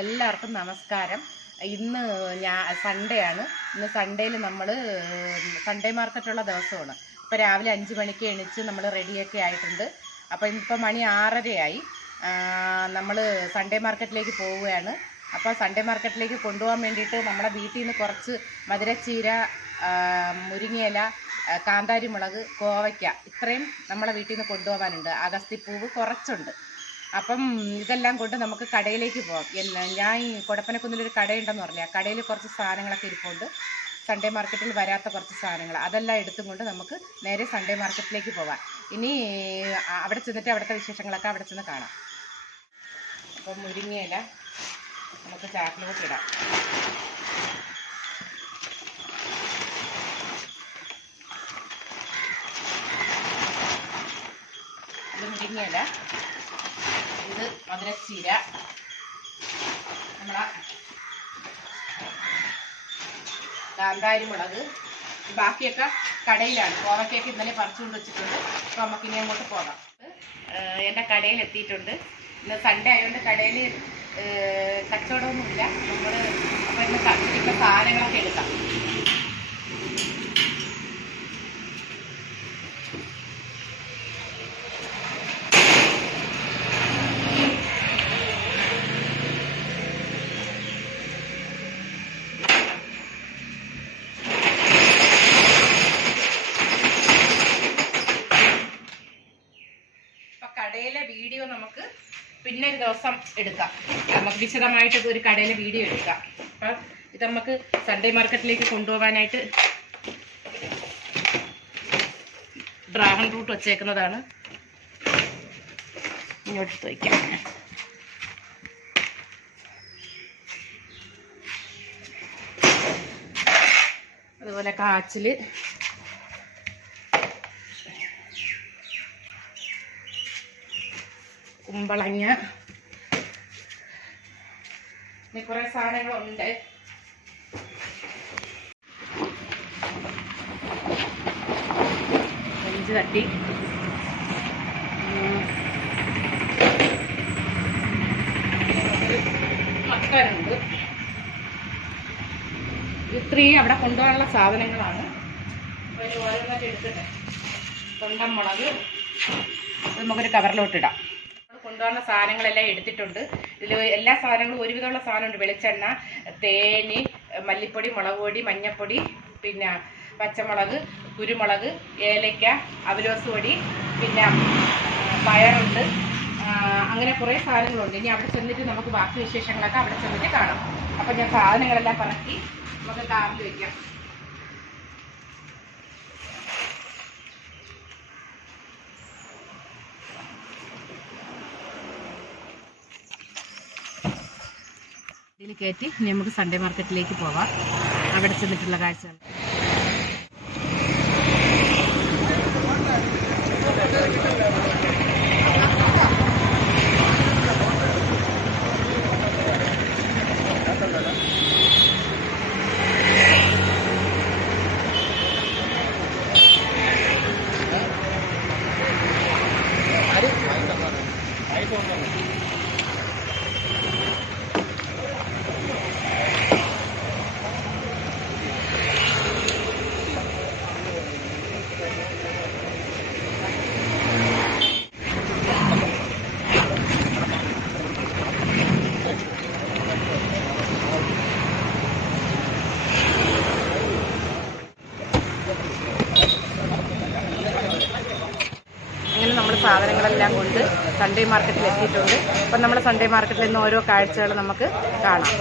എല്ലാവർക്കും നമസ്കാരം. ഇന്ന് സൺഡേ ആണ്. ഇന്ന് സൺഡേയിൽ നമ്മൾ സൺഡേ മാർക്കറ്റുള്ള ദിവസമാണ്. ഇപ്പോൾ രാവിലെ 5 മണിക്ക് എണീച്ച് നമ്മൾ റെഡിയൊക്കെ ആയിട്ടുണ്ട്. അപ്പോൾ ഇന്നിപ്പോൾ മണി 6:30 നമ്മൾ സൺഡേ മാർക്കറ്റിലേക്ക് പോവുകയാണ്. അപ്പോൾ സൺഡേ മാർക്കറ്റിലേക്ക് കൊണ്ടുപോകാൻ വേണ്ടിയിട്ട് നമ്മുടെ വീട്ടിൽ നിന്ന് കുറച്ച് മധുരച്ചീര, മുരിങ്ങയില, കാന്താരി മുളക്, കോവയ്ക്ക ഇത്രയും നമ്മളെ വീട്ടിൽ നിന്ന് കൊണ്ടുപോകാനുണ്ട്. അഗസ്തിപ്പൂവ് കുറച്ചുണ്ട്. അപ്പം ഇതെല്ലാം കൊണ്ട് നമുക്ക് കടയിലേക്ക് പോകാം. ഞാൻ കൊടപ്പനക്കുന്നിലൊരു കടയുണ്ടെന്ന് പറഞ്ഞു. ആ കടയിൽ കുറച്ച് സാധനങ്ങളൊക്കെ ഇരിപ്പുണ്ട്. സൺഡേ മാർക്കറ്റിൽ വരാത്ത കുറച്ച് സാധനങ്ങൾ അതെല്ലാം എടുത്തും കൊണ്ട് നമുക്ക് നേരെ സൺഡേ മാർക്കറ്റിലേക്ക് പോകാം. ഇനി അവിടെ ചെന്നിട്ട് അവിടുത്തെ വിശേഷങ്ങളൊക്കെ അവിടെ ചെന്ന് കാണാം. അപ്പം മുരിങ്ങയില നമുക്ക് ചാക്കിലോട്ട് ഇടാം. ഇത് മുരിങ്ങയില, ഇത് മധുരച്ചീര, നമ്മളെ കാന്താരി മുളക്, ബാക്കിയൊക്കെ കടയിലാണ്. കോവയ്ക്കൊക്കെ ഇന്നലെ പറിച്ചുകൊണ്ട് വെച്ചിട്ടുണ്ട്. അപ്പോൾ നമുക്കിനി അങ്ങോട്ട് പോകാം. എൻ്റെ കടയിൽ എത്തിയിട്ടുണ്ട്. ഇന്ന് സൺഡേ ആയതുകൊണ്ട് കടയിൽ കച്ചവടമൊന്നുമില്ല. നമ്മൾ അപ്പോൾ ഇന്ന് സാധനങ്ങളൊക്കെ എടുക്കാം. കടയിലെ വീഡിയോ നമുക്ക് പിന്നെ ഒരു ദിവസം എടുക്കാം. നമുക്ക് വിശദമായിട്ട് ഒരു കടയിലെ വീഡിയോ എടുക്കാം. അപ്പം ഇത് നമുക്ക് സൺഡേ മാർക്കറ്റിലേക്ക് കൊണ്ടുപോകാനായിട്ട് ഡ്രാഗൺ ഫ്രൂട്ട് വച്ചേക്കുന്നതാണ്. ഇങ്ങോട്ട് വയ്ക്കാം. അതുപോലെ കാച്ചിൽ, കുമ്പളങ്ങ, ഇനി കുറേ സാധനങ്ങളുണ്ട്. ഇഞ്ചി തട്ടി, മത്തനുണ്ട്. ഇത്രയും അവിടെ കൊണ്ടുപോകാനുള്ള സാധനങ്ങളാണ്. ഓരോന്നൊക്കെ എടുക്കട്ടെ. തൊണ്ടമുളക് നമുക്കൊരു കവറിലോട്ടിടാം. കൊണ്ടുപോകുന്ന സാധനങ്ങളെല്ലാം എടുത്തിട്ടുണ്ട്. ഇതിൽ എല്ലാ സാധനങ്ങളും ഒരുവിധമുള്ള സാധനമുണ്ട്. വെളിച്ചെണ്ണ, തേന്, മല്ലിപ്പൊടി, മുളക് പൊടി, മഞ്ഞൾപ്പൊടി, പിന്നെ പച്ചമുളക്, കുരുമുളക്, ഏലയ്ക്ക, അവലോസ് പൊടി, പിന്നെ പയറുണ്ട്. അങ്ങനെ കുറേ സാധനങ്ങളുണ്ട്. ഇനി അവിടെ ചെന്നിട്ട് നമുക്ക് ബാക്കി വിശേഷങ്ങളൊക്കെ അവിടെ ചെന്നിട്ട് കാണാം. അപ്പം ഞാൻ സാധനങ്ങളെല്ലാം പറക്കി നമുക്ക് കാറിൽ വയ്ക്കാം. ഇതിൽ കയറ്റി ഇനി നമുക്ക് സൺഡേ മാർക്കറ്റിലേക്ക് പോവാം. അവിടെ ചെന്നിട്ടുള്ള കാഴ്ചകൾ. നമ്മൾ സാധനങ്ങളെല്ലാം കൊണ്ട് സൺഡേ മാർക്കറ്റിൽ എത്തിയിട്ടുണ്ട്. അപ്പം നമ്മൾ സൺഡേ മാർക്കറ്റിൽ നിന്ന് ഓരോ കാഴ്ചകൾ നമുക്ക് കാണാം.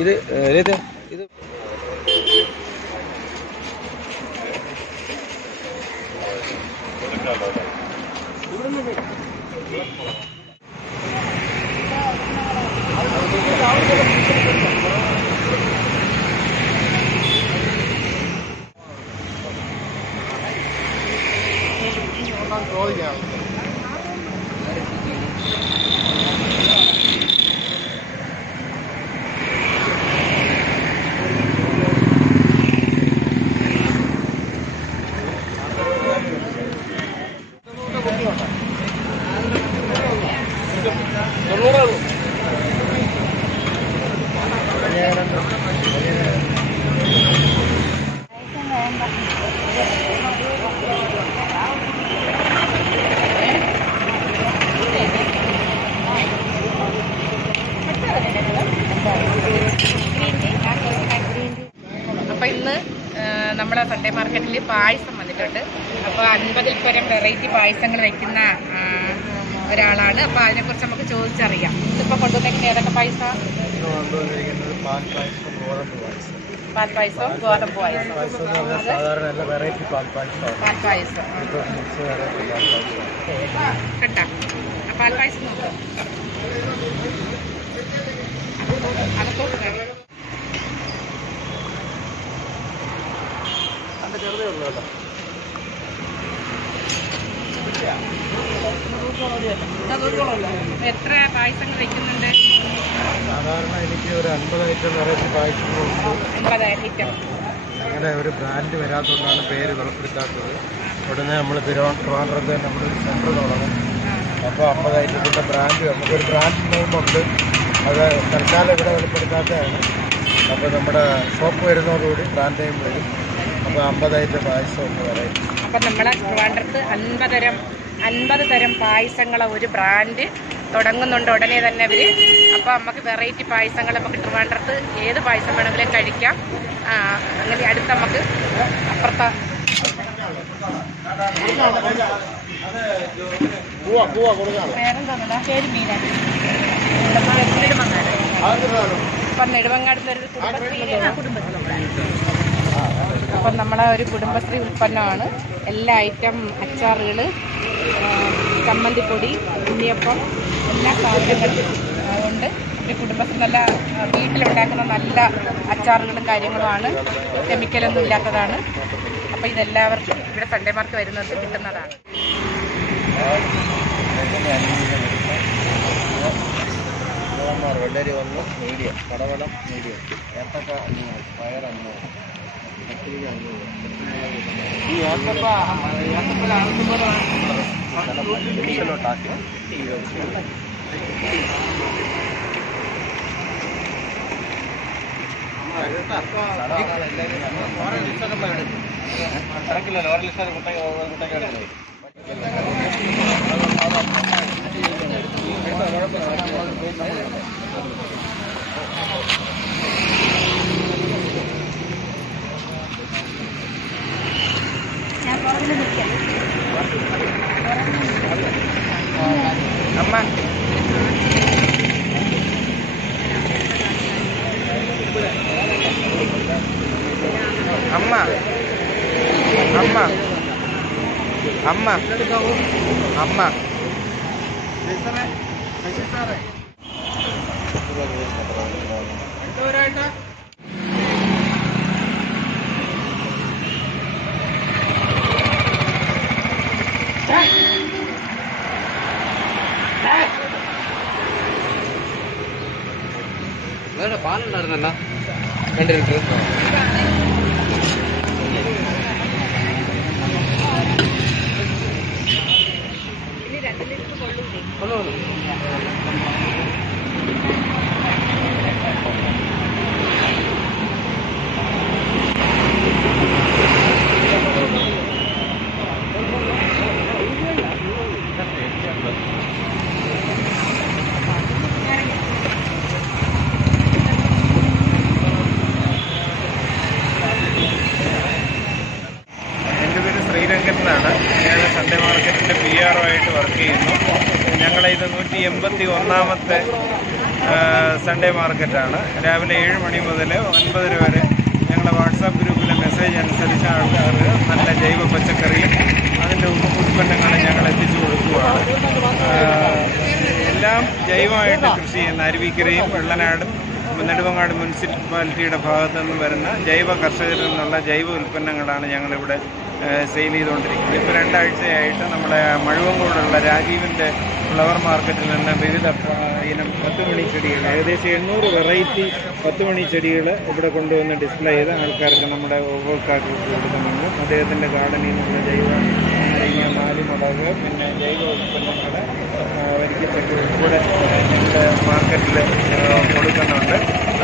ഇത് അപ്പോൾ ഇന്ന് നമ്മളെ സൺഡേ മാർക്കറ്റിൽ പായസം വന്നിട്ടുണ്ട്. അപ്പോൾ 50-ൽ പരം വെറൈറ്റി പായസങ്ങൾ വയ്ക്കുന്ന ഒരാളാണ്. അപ്പോൾ അതിനെക്കുറിച്ച് നമുക്ക് ചോദിച്ചറിയാം. ഇതിപ്പോൾ കൊണ്ടുവന്നിരിക്കുന്നത് ഏതൊക്കെ പായസം? പാൽ പായസം, ഗോതമ്പ് പായസം, പാൽ പായസം കണ്ട പാൽ പായസം നോക്കാം. അകത്തോട്ട് വേണം. എത്ര പായസങ്ങൾ വെക്കുന്നുണ്ട്? സാധാരണ എനിക്ക് ഒരു 50 ഐറ്റം വെറൈറ്റി പായസങ്ങളുണ്ട്. 50 ഐറ്റം. അങ്ങനെ ഒരു ബ്രാൻഡ് വരാത്തതുകൊണ്ടാണ് പേര് വെളിപ്പെടുത്താത്തത്. ഉടനെ നമ്മൾ ട്രിവാൻഡ്രത്ത് നമ്മളൊരു സെൻറ്റർ തുടങ്ങും. അപ്പോൾ 50 ഐറ്റത്തിൻ്റെ ബ്രാൻഡ് നമുക്കൊരു ബ്രാൻഡ് നെയിമുണ്ട്. അത് തൽക്കാലം ഇവിടെ വെളിപ്പെടുത്താത്തതാണ്. അപ്പോൾ നമ്മുടെ ഷോപ്പ് വരുന്നതോടുകൂടി ബ്രാൻഡ് നെയിം വരും. അപ്പോൾ 50 ഐറ്റം പായസം ഉണ്ട് വെറൈറ്റി. അപ്പം നമ്മളെ ട്രിവാൻഡ്രത്ത് 50 തരം പായസങ്ങളെ ഒരു ബ്രാൻഡ് തുടങ്ങുന്നുണ്ട് ഉടനെ തന്നെ ഇവർ. അപ്പോൾ നമുക്ക് വെറൈറ്റി പായസങ്ങൾ നമുക്ക് ട്രിവാൻഡ്രത്ത് ഏത് പായസം വേണമെങ്കിലും കഴിക്കാം. അങ്ങനെ അടുത്ത് നമുക്ക് അപ്പുറത്തെ പേരെന്താ പേര് മീനാണ്. നെടുമങ്ങാട്. അപ്പം നെടുമങ്ങാടുന്ന ഒരു കുടുംബശ്രീ. അപ്പം നമ്മളെ ഒരു കുടുംബശ്രീ ഉൽപ്പന്നമാണ്. എല്ലാ ഐറ്റം അച്ചാറുകൾ, ചമ്മന്തിപ്പൊടി, ഉണ്ണിയപ്പം, എല്ലാ സാധനങ്ങളും ഉണ്ട്. ഒരു കുടുംബശ്രീ നല്ല വീട്ടിലുണ്ടാക്കുന്ന നല്ല അച്ചാറുകളും കാര്യങ്ങളുമാണ്. കെമിക്കലൊന്നും ഇല്ലാത്തതാണ്. അപ്പോൾ ഇതെല്ലാവർക്കും ഇവിടെ സൺഡേ മാർക്ക് വരുന്നത് കിട്ടുന്നതാണ്. വെള്ളരി 1 മീഡിയം, കടവടം മീഡിയം, ഏത്തക്ക 500, പയർ 500, കത്തിരിക്ക 500. ഈ ഏത്തപ്പലോട്ടാക്കി കണക്കില്ല. 1 ലിറ്റർ കുട്ടയ്ക്ക് അമ്മ അമ്മ അമ്മ അമ്മ അമ്മ പാലുണ്ടായിരുന്നല്ല 2 ലിറ്റർ. ശ്രീരംഗത്തിനാണ്. ഞാൻ സൺഡേ മാർക്കറ്റിൻ്റെ PR ആയിട്ട് വർക്ക് ചെയ്യുന്നു. ഞങ്ങളിത് 181ാമത്തെ സൺഡേ മാർക്കറ്റാണ്. രാവിലെ 7 മണി മുതൽ 9 വരെ ഞങ്ങളുടെ വാട്സാപ്പ് ഗ്രൂപ്പിലെ മെസ്സേജ് അനുസരിച്ച് ആൾക്കാർ നല്ല ജൈവ പച്ചക്കറിയും അതിൻ്റെ ഉൽപ്പന്നങ്ങളും ഞങ്ങൾ എത്തിച്ചു കൊടുക്കുകയാണ്. എല്ലാം ജൈവമായിട്ട് കൃഷി ചെയ്യുന്ന അരുവിക്കരയും വെള്ളനാടും നെടുമങ്ങാട് മുനിസിപ്പാലിറ്റിയുടെ ഭാഗത്തു നിന്നും വരുന്ന ജൈവ കർഷകരിൽ നിന്നുള്ള ജൈവ ഉൽപ്പന്നങ്ങളാണ് ഞങ്ങളിവിടെ സെയിൽ ചെയ്തുകൊണ്ടിരിക്കുന്നത്. ഇപ്പോൾ 2 ആഴ്ചയായിട്ട് നമ്മുടെ മഴുവങ്കോടുള്ള രാജീവിൻ്റെ ഫ്ലവർ മാർക്കറ്റിൽ നിന്ന് വിവിധ ഇനം 10 മണി ചെടികൾ, ഏകദേശം 800 വെറൈറ്റി 10 മണി ചെടികൾ ഇവിടെ കൊണ്ടുവന്ന് ഡിസ്പ്ലേ ചെയ്ത് ആൾക്കാർക്ക് നമ്മുടെ ഉപഭോക്താക്കൾക്ക് കൊടുക്കുന്നുണ്ട്. അദ്ദേഹത്തിൻ്റെ ഗാർഡനിൽ നിന്നുള്ള ജൈവ നാലുമുളക്, പിന്നെ ജൈവ ഉൽപ്പന്നങ്ങൾ വരിക്കച്ചക്ക ഉൾപ്പെടെ ഞങ്ങളുടെ മാർക്കറ്റിൽ കൊടുക്കുന്നുണ്ട്.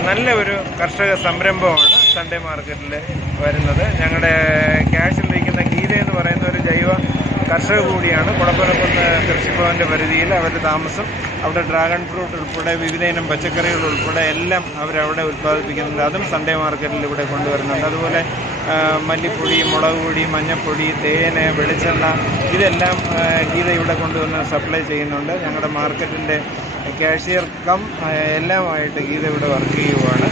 നല്ല ഒരു കർഷക സംരംഭമാണ് സൺഡേ മാർക്കറ്റിൽ വരുന്നത്. ഞങ്ങളുടെ ക്യാഷിലിരിക്കുന്ന ഗീത എന്ന് പറയുന്ന ഒരു ജൈവ കർഷക കൂടിയാണ്. കുളപ്പനക്കുന്ന് കൃഷിഭവൻ്റെ പരിധിയിൽ അവരുടെ താമസം. അവിടെ ഡ്രാഗൺ ഫ്രൂട്ട് ഉൾപ്പെടെ വിവിധ ഇനം പച്ചക്കറികൾ ഉൾപ്പെടെ എല്ലാം അവരവിടെ ഉൽപ്പാദിപ്പിക്കുന്നുണ്ട്. അതും സൺഡേ മാർക്കറ്റിൽ ഇവിടെ കൊണ്ടുവരുന്നുണ്ട്. അതുപോലെ മല്ലിപ്പൊടി, മുളക് പൊടി, മഞ്ഞൾപ്പൊടി, തേന്, വെളിച്ചെണ്ണ ഇതെല്ലാം ഗീത ഇവിടെ കൊണ്ടുവന്ന് സപ്ലൈ ചെയ്യുന്നുണ്ട്. ഞങ്ങളുടെ മാർക്കറ്റിൻ്റെ കാഷ്യർ കം എല്ലാമായിട്ട് ഗീത ഇവിടെ വർക്ക് ചെയ്യുവാണ്.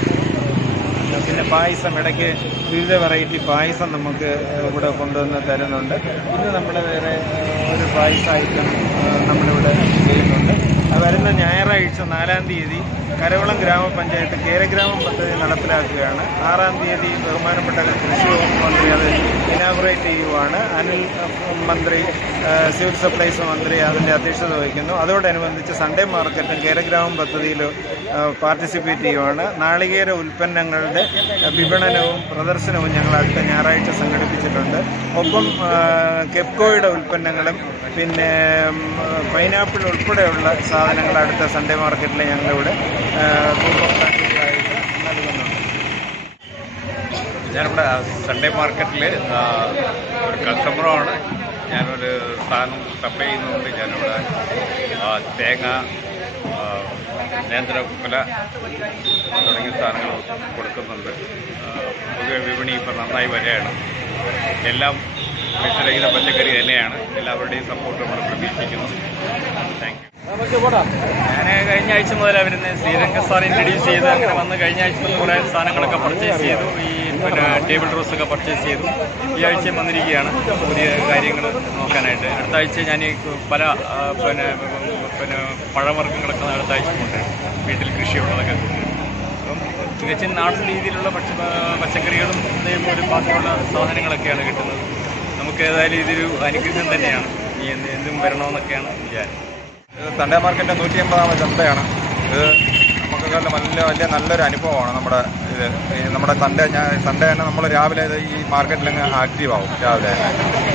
പിന്നെ പായസം ഇടയ്ക്ക് വിവിധ വെറൈറ്റി പായസം നമുക്ക് ഇവിടെ കൊണ്ടുവന്ന് തരുന്നുണ്ട്. ഇന്ന് നമ്മൾ വേറെ ഒരു പായസ ഐറ്റം നമ്മളിവിടെ ചെയ്യുന്നുണ്ട്. വരുന്ന ഞായറാഴ്ച 4-ാം തീയതി കരവളം ഗ്രാമപഞ്ചായത്ത് കേരഗ്രാമം പദ്ധതി നടപ്പിലാക്കുകയാണ്. 6-ാം തീയതി ബഹുമാനപ്പെട്ട കൃഷി വകുപ്പ് മന്ത്രി അത് ഇനാഗുറേറ്റ് ചെയ്യുവാണ്. അനിൽ മന്ത്രി, സിവിൽ സപ്ലൈസ് മന്ത്രി അതിൻ്റെ അധ്യക്ഷത വഹിക്കുന്നു. അതോടനുബന്ധിച്ച് സൺഡേ മാർക്കറ്റും കേരഗ്രാമം പദ്ധതിയിൽ പാർട്ടിസിപ്പേറ്റ് ചെയ്യുവാണ്. നാളികേര ഉൽപ്പന്നങ്ങളുടെ വിപണനവും പ്രദർശനവും ഞങ്ങൾ അടുത്ത ഞായറാഴ്ച സംഘടിപ്പിച്ചിട്ടുണ്ട്. ഒപ്പം കെപ്കോയുടെ ഉൽപ്പന്നങ്ങളും പിന്നെ പൈനാപ്പിൾ ഉൾപ്പെടെയുള്ള സാധനങ്ങൾ അടുത്ത സൺഡേ മാർക്കറ്റിൽ ഞങ്ങളിവിടെ ഉപഭോക്താക്കൾക്കായിട്ട് നൽകുന്നുണ്ട്. ഞാനിവിടെ സൺഡേ മാർക്കറ്റിൽ ഒരു കസ്റ്റമറാണ്. ഞാനൊരു സാധനം സപ്ലൈ ചെയ്യുന്നതുകൊണ്ട് ഞാനിവിടെ തേങ്ങ, നേന്ത്രക്കുല തുടങ്ങിയ സാധനങ്ങൾ കൊടുക്കുന്നുണ്ട്. പൊതുവെ വിപണി ഇപ്പോൾ നന്നായി വരികയാണ്. എല്ലാം വിഷരഹിത പച്ചക്കറി തന്നെയാണ്. എല്ലാവരുടെയും സപ്പോർട്ട് നമ്മൾ പ്രതീക്ഷിക്കുന്നു. Thank you. ഞാൻ കഴിഞ്ഞ ആഴ്ച മുതലാണ് വരുന്നത്. ശ്രീരംഗ സാർ ഇൻട്രൊഡ്യൂസ് ചെയ്ത് അങ്ങനെ വന്ന് കഴിഞ്ഞ ആഴ്ച മുതൽ കുറേ സാധനങ്ങളൊക്കെ പർച്ചേസ് ചെയ്തു. ഈ പിന്നെ ടേബിൾ റോസൊക്കെ പർച്ചേസ് ചെയ്തു. ഈ ആഴ്ചയും വന്നിരിക്കുകയാണ് പുതിയ കാര്യങ്ങൾ നോക്കാനായിട്ട്. അടുത്ത ആഴ്ച ഞാൻ പല പിന്നെ പഴവർഗ്ഗങ്ങളൊക്കെ അടുത്ത ആഴ്ച കൊണ്ടുവരും. വീട്ടിൽ കൃഷിയുള്ളതൊക്കെ കൊണ്ടുവരും. അപ്പം തികച്ചും നാടൻ രീതിയിലുള്ള പച്ചക്കറികളും ഇതേപോലെ ബാക്കിയുള്ള സാധനങ്ങളൊക്കെയാണ് കിട്ടുന്നത്. നമുക്ക് ഏതായാലും ഇതൊരു അനുഗ്രഹം തന്നെയാണ്. ഈ എന്തും വരണമെന്നൊക്കെയാണ് വിചാരം. സൺഡേ മാർക്കറ്റിൻ്റെ 180ാമത് ചന്തയാണ്. ഇത് നമുക്ക് വലിയ നല്ലൊരു അനുഭവമാണ്. നമ്മുടെ സൺഡേ തന്നെ നമ്മൾ രാവിലെ ഈ മാർക്കറ്റിലങ്ങ് ആക്റ്റീവ് ആവും. രാവിലെ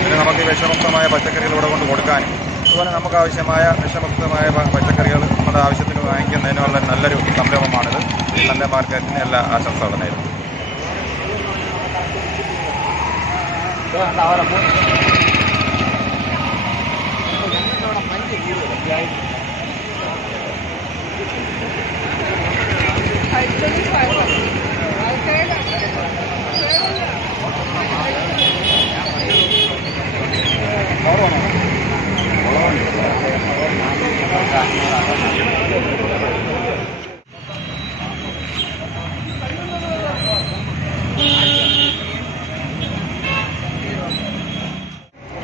പിന്നെ നമുക്ക് ഈ വിഷമുക്തമായ പച്ചക്കറികൾ ഇവിടെ കൊണ്ട് കൊടുക്കാനും അതുപോലെ നമുക്ക് ആവശ്യമായ വിഷമുക്തമായ പച്ചക്കറികൾ നമ്മുടെ ആവശ്യത്തിന് വാങ്ങിക്കുന്നതിനുള്ള നല്ലൊരു സംരംഭമാണിത്. ഈ സൺഡേ മാർക്കറ്റിന് എല്ലാ ആശംസകളും നേരുന്നു.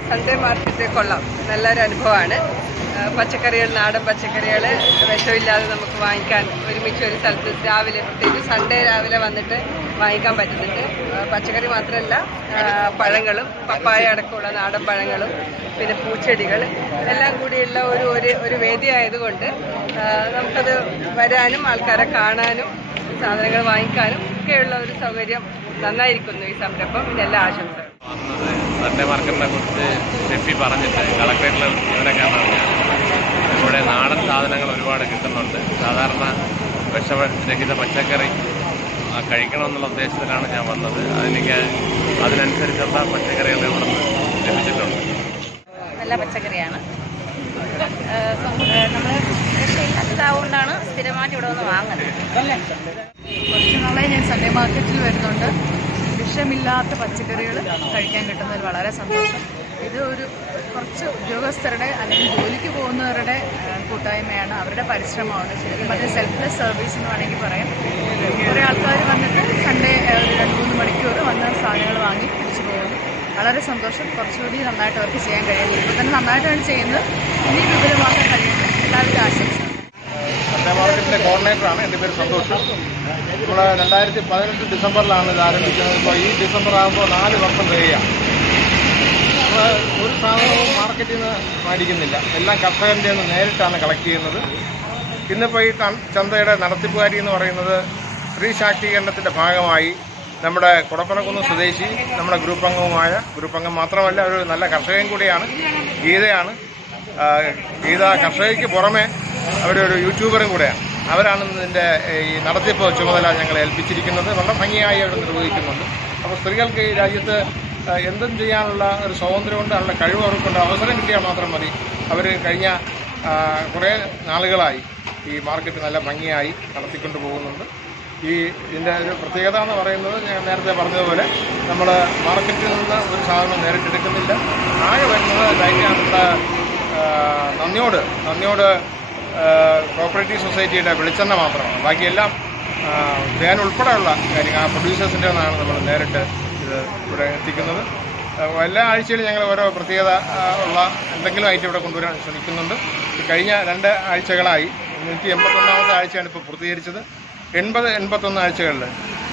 സൺഡേ മാർക്കറ്റ് കൊള്ളാം, നല്ലൊരു അനുഭവമാണ്. പച്ചക്കറികൾ, നാടൻ പച്ചക്കറികൾ വിഷമില്ലാതെ നമുക്ക് വാങ്ങിക്കാൻ ഒരുമിച്ച് ഒരു സ്ഥലത്ത് രാവിലെ, പ്രത്യേകിച്ച് സൺഡേ രാവിലെ വന്നിട്ട് വാങ്ങിക്കാൻ പറ്റുന്നുണ്ട്. പച്ചക്കറി മാത്രമല്ല, പഴങ്ങളും പപ്പായ അടക്കമുള്ള നാടൻ പഴങ്ങളും പിന്നെ പൂച്ചെടികൾ എല്ലാം കൂടിയുള്ള ഒരു വേദി ആയതുകൊണ്ട് നമുക്കത് വരാനും ആൾക്കാരെ കാണാനും സാധനങ്ങൾ വാങ്ങിക്കാനും ഒക്കെയുള്ള ഒരു സൗകര്യം നന്നായിരിക്കുന്നു ഈ സംരംഭം. എല്ലാ ആശംസകളും. സൺഡേ മാർക്കറ്റിനെ കുറിച്ച് ഷെഫി പറഞ്ഞിട്ട് കളക്ടറേറ്റിലെ ജീവനക്കാരനാണ് ഞാൻ. ഇവിടെ നാടൻ സാധനങ്ങൾ ഒരുപാട് കിട്ടുന്നുണ്ട്. സാധാരണ വിഷരഹിത പച്ചക്കറി കഴിക്കണമെന്നുള്ള ഉദ്ദേശത്തിലാണ് ഞാൻ വന്നത്. അതിനനുസരിച്ചുള്ള പച്ചക്കറികൾ ഇവിടെ നിന്ന് ലഭിച്ചിട്ടുണ്ട്. നല്ല പച്ചക്കറിയാണ്. നമ്മൾ വിഷമില്ലാത്തതാവുകൊണ്ടാണ് സ്ഥിരമായിട്ട് ഇവിടെ വന്ന് വാങ്ങുന്നത്. കുറച്ച് നാളായി ഞാൻ സൺഡേ മാർക്കറ്റിൽ വരുന്നുണ്ട്. വിഷമില്ലാത്ത പച്ചക്കറികൾ കഴിക്കാൻ കിട്ടുന്നതിൽ വളരെ സന്തോഷം. ഇത് കുറച്ച് ഉദ്യോഗസ്ഥരുടെ അല്ലെങ്കിൽ ജോലിക്ക് പോകുന്നവരുടെ കൂട്ടായ്മയാണ്, അവരുടെ പരിശ്രമമാണ്. ശരിക്കും പറഞ്ഞാൽ സെൽഫ്ലെസ് സർവീസ് എന്ന് വേണമെങ്കിൽ പറയാം. കുറേ ആൾക്കാർ വന്നിട്ട് സൺഡേ ഒരു 2-3 മണിക്കൂർ വന്ന് സാധനങ്ങൾ വാങ്ങി തിരിച്ചു പോകുന്നു. വളരെ സന്തോഷം. കുറച്ചുകൂടി നന്നായിട്ട് അവർക്ക് ചെയ്യാൻ കഴിയുന്നു. ഇപ്പോൾ തന്നെ നന്നായിട്ടാണ് ചെയ്യുന്നത്. ഇനി വിപുലമാക്കാൻ കഴിയുന്നു. എല്ലാവിധ ആശംസകളും. സൺഡേ മാർക്കറ്റിൻ്റെ കോർഡിനേറ്ററാണ്. എൻ്റെ പേര് സന്തോഷം. നമ്മൾ 2018 ഡിസംബറിലാണ് ഇത് ആരംഭിക്കുന്നത്. ഇപ്പോൾ ഈ ഡിസംബർ ആകുമ്പോൾ 4 വർഷം തികയാണ്. നമ്മൾ ഒരു സാധനവും മാർക്കറ്റിൽ നിന്ന് മേടിക്കുന്നില്ല. എല്ലാം കർഷകൻ്റെ നിന്ന് നേരിട്ടാണ് കളക്ട് ചെയ്യുന്നത്. ഇന്നിപ്പോൾ ഈ ചന്തയുടെ നടത്തിപ്പുകാരി എന്ന് പറയുന്നത് സ്ത്രീ ശാക്തീകരണത്തിൻ്റെ ഭാഗമായി നമ്മുടെ കുടപ്പനക്കുന്ന് സ്വദേശി, നമ്മുടെ ഗ്രൂപ്പ് അംഗം മാത്രമല്ല, ഒരു നല്ല കർഷകൻ കൂടിയാണ്, ഗീതയാണ്. ഗീത കർഷകയ്ക്ക് പുറമെ അവരൊരു യൂട്യൂബറും കൂടെയാണ്. അവരാണ് ഇതിൻ്റെ ഈ നടത്തിപ്പ് ചുമതല ഞങ്ങളെ ഏൽപ്പിച്ചിരിക്കുന്നത്. വളരെ ഭംഗിയായി അവർ നിർവഹിക്കുന്നുണ്ട്. അപ്പോൾ സ്ത്രീകൾക്ക് ഈ രാജ്യത്ത് എന്തും ചെയ്യാനുള്ള ഒരു സ്വാതന്ത്ര്യമുണ്ട്, അവരുടെ കഴിവ് അവർക്കുണ്ട്. അവസരം കിട്ടിയാൽ മാത്രം മതി. അവർ കഴിഞ്ഞ കുറേ നാളുകളായി ഈ മാർക്കറ്റ് നല്ല ഭംഗിയായി നടത്തിക്കൊണ്ട് പോകുന്നുണ്ട്. ഇതിൻ്റെ ഒരു പ്രത്യേകത എന്ന് പറയുന്നത് ഞാൻ നേരത്തെ പറഞ്ഞതുപോലെ നമ്മൾ മാർക്കറ്റിൽ നിന്ന് ഒരു സാധനം നേരിട്ടെടുക്കുന്നില്ല. ആകെ വരുന്നത് നമ്മുടെ നന്ദിയോട് കോപ്പറേറ്റീവ് സൊസൈറ്റിയുടെ വെളിച്ചെണ്ണ മാത്രമാണ്. ബാക്കിയെല്ലാം തേൻ ഉൾപ്പെടെയുള്ള കാര്യങ്ങൾ ആ പ്രൊഡ്യൂസേഴ്സിൻ്റെ നിന്നാണ് നമ്മൾ നേരിട്ട് ഇത് ഇവിടെ എത്തിക്കുന്നത്. എല്ലാ ആഴ്ചയിലും ഞങ്ങൾ ഓരോ പ്രത്യേകത ഉള്ള എന്തെങ്കിലും ഐറ്റം ഇവിടെ കൊണ്ടുവരാൻ ശ്രമിക്കുന്നുണ്ട്. കഴിഞ്ഞ 2 ആഴ്ചകളായി 181ാമത്തെ ആഴ്ചയാണ് ഇപ്പോൾ പൂർത്തീകരിച്ചത്. 80-81 ആഴ്ചകളിൽ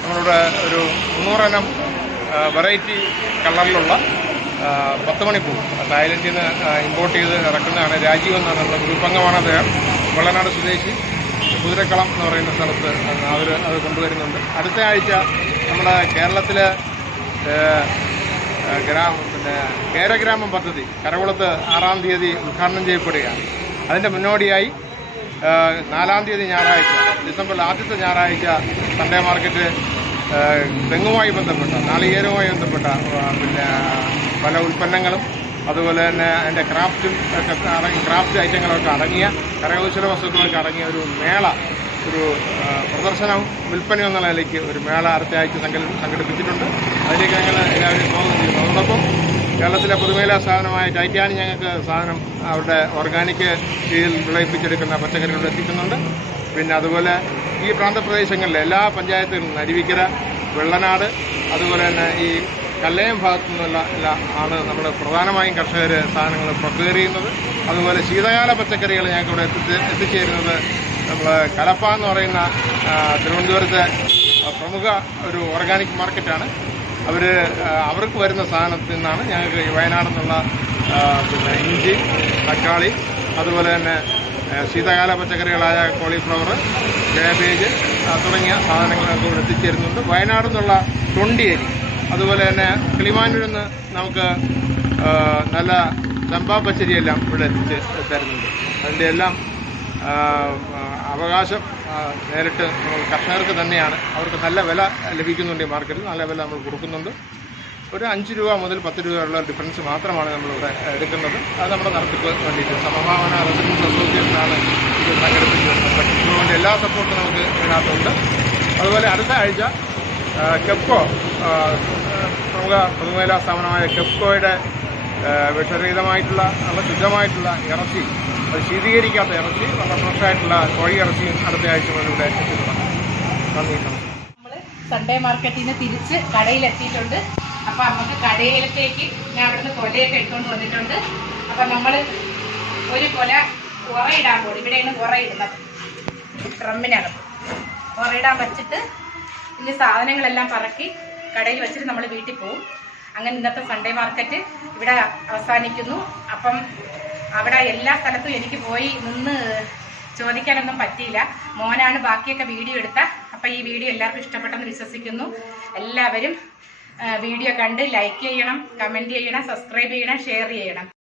നമ്മളിവിടെ ഒരു 300 ഇനം വെറൈറ്റി കളറിലുള്ള 10 മണിപ്പൂ തായ്ലൻഡിൽ നിന്ന് ഇമ്പോർട്ട് ചെയ്ത് ഇറക്കുന്നതാണ്. രാജീവ് എന്നാണ് നമ്മുടെ ഗ്രൂപ്പംഗമാണ് അദ്ദേഹം. വെള്ളനാട് സ്വദേശി, കുതിരക്കളം എന്ന് പറയുന്ന സ്ഥലത്ത് അത് കൊണ്ടുവരുന്നുണ്ട്. അടുത്ത ആഴ്ച നമ്മുടെ കേരളത്തിൽ കേരഗ്രാമം പദ്ധതി കരകുളത്ത് 6-ാം തീയതി ഉദ്ഘാടനം ചെയ്യപ്പെടുകയാണ്. അതിൻ്റെ മുന്നോടിയായി 4-ാം തീയതി ഞായറാഴ്ച, ഡിസംബറിൽ ആദ്യത്തെ ഞായറാഴ്ച സൺഡേ മാർക്കറ്റ് തെങ്ങുമായി ബന്ധപ്പെട്ട, നാളികേരവുമായി ബന്ധപ്പെട്ട പല ഉൽപ്പന്നങ്ങളും അതുപോലെ തന്നെ അതിൻ്റെ ക്രാഫ്റ്റ് ഐറ്റങ്ങളൊക്കെ അടങ്ങിയ കരകൗശല വസ്തുക്കളൊക്കെ അടങ്ങിയ ഒരു മേള, ഒരു പ്രദർശനം വിൽപ്പന എന്നുള്ള നിലയ്ക്ക് ഒരു മേള അടുത്ത ആഴ്ച സംഘടിപ്പിച്ചിട്ടുണ്ട്. അതിലേക്ക് ഞങ്ങൾ എല്ലാവരും സ്വാഗതം ചെയ്യുന്നു. അതോടൊപ്പം കേരളത്തിലെ പൊതുമേഖലാ സ്ഥാപനമായ ടൈറ്റാനി ഞങ്ങൾക്ക് സാധനം അവരുടെ ഓർഗാനിക് രീതിയിൽ വിളയിപ്പിച്ചെടുക്കുന്ന പച്ചക്കറികൾ എത്തിക്കുന്നുണ്ട്. പിന്നെ അതുപോലെ ഈ പ്രാന്തപ്രദേശങ്ങളിലെ എല്ലാ പഞ്ചായത്തുകളിലും അരുവിക്കര, വെള്ളനാട്, അതുപോലെ തന്നെ ഈ കല്ലയം ഭാഗത്തു നിന്നുള്ള ആണ് നമ്മൾ പ്രധാനമായും കർഷകർ സാധനങ്ങൾ പ്രൊക്യൂർ ചെയ്യുന്നത്. അതുപോലെ ശീതകാല പച്ചക്കറികൾ ഞങ്ങൾക്കിവിടെ എത്തിച്ചേരുന്നത് നമ്മൾ കലപ്പ എന്ന് പറയുന്ന തിരുവനന്തപുരത്തെ പ്രമുഖ ഒരു ഓർഗാനിക് മാർക്കറ്റാണ്. അവർക്ക് വരുന്ന സാധനത്തിൽ നിന്നാണ് ഞങ്ങൾക്ക് വയനാട് നിന്നുള്ള ഇഞ്ചി, തക്കാളി, അതുപോലെ തന്നെ ശീതകാല പച്ചക്കറികളായ കോളിഫ്ലവർ, കാബേജ് തുടങ്ങിയ സാധനങ്ങൾ ഇവിടെ എത്തിച്ചേരുന്നുണ്ട്. വയനാട് നിന്നുള്ള തൊണ്ടിയരി, അതുപോലെ തന്നെ കിളിമാനൂരിൽ നിന്ന് നമുക്ക് നല്ല ചമ്പാ പച്ചരിയെല്ലാം ഇവിടെ എത്തിച്ച് തരുന്നുണ്ട്. അതിൻ്റെ എല്ലാം അവകാശം നേരിട്ട് കർഷകർക്ക് തന്നെയാണ്. അവർക്ക് നല്ല വില ലഭിക്കുന്നുണ്ട്. ഈ മാർക്കറ്റിൽ നല്ല വില നമ്മൾ കൊടുക്കുന്നുണ്ട്. ഒരു 5 രൂപ മുതൽ 10 രൂപയുള്ള ഡിഫറൻസ് മാത്രമാണ് നമ്മളിവിടെ എടുക്കുന്നത്. അത് നമ്മുടെ നടത്തിപ്പ് വേണ്ടിയിട്ട് സമഭാവന റെസിഡൻസ് അസോസിയേഷനാണ് ഇത് സംഘടിപ്പിച്ചത്. അതുകൊണ്ട് എല്ലാ സപ്പോർട്ടും നമുക്ക് ഇതിനകത്തുണ്ട്. അതുപോലെ അടുത്ത ആഴ്ച കെപ്കോ, പ്രമുഖ പൊതുമേഖലാ സ്ഥാപനമായ കെപ്കോയുടെ വിഷരഹിതമായിട്ടുള്ള നല്ല ശുദ്ധമായിട്ടുള്ള ഇറച്ചി, അത് ശീതീകരിക്കാത്ത ഇറച്ചി, നല്ല ഫ്രഷായിട്ടുള്ള കോഴി ഇറച്ചിയും അടുത്ത ആഴ്ച മുതൽ ഇവിടെ എത്തിക്കുന്നതാണ്. നന്ദി. നമ്മൾ സൺഡേ മാർക്കറ്റിൽ നിന്ന് തിരിച്ച് കടയിലെത്തിയിട്ടുണ്ട്. അപ്പം നമുക്ക് കടയിലത്തേക്ക് ഞാൻ അവിടുന്ന് കൊലയൊക്കെ എടുത്തുകൊണ്ട് വന്നിട്ടുണ്ട്. അപ്പം നമ്മൾ ഒരു കൊല ഉറയിടാൻ പോലും, ഇവിടെയാണ് ഉറയിടുന്നത്, ഡ്രമ്മിനകത്ത് ഉറയിടാൻ വെച്ചിട്ട് ഇനി സാധനങ്ങളെല്ലാം പറക്കി കടയിൽ വെച്ചിട്ട് നമ്മൾ വീട്ടിൽ പോകും. അങ്ങനെ ഇന്നത്തെ സൺഡേ മാർക്കറ്റ് ഇവിടെ അവസാനിക്കുന്നു. അപ്പം അവിടെ എല്ലാ സ്ഥലത്തും എനിക്ക് പോയി നിന്ന് ചോദിക്കാനൊന്നും പറ്റിയില്ല. മോനാണ് ബാക്കിയൊക്കെ വീഡിയോ എടുത്ത. അപ്പം ഈ വീഡിയോ എല്ലാവർക്കും ഇഷ്ടപ്പെട്ടെന്ന് വിശ്വസിക്കുന്നു. എല്ലാവരും വീഡിയോ കണ്ട് ലൈക്ക് ചെയ്യണം, കമൻറ്റ് ചെയ്യണം, സബ്സ്ക്രൈബ് ചെയ്യണം, ഷെയർ ചെയ്യണം.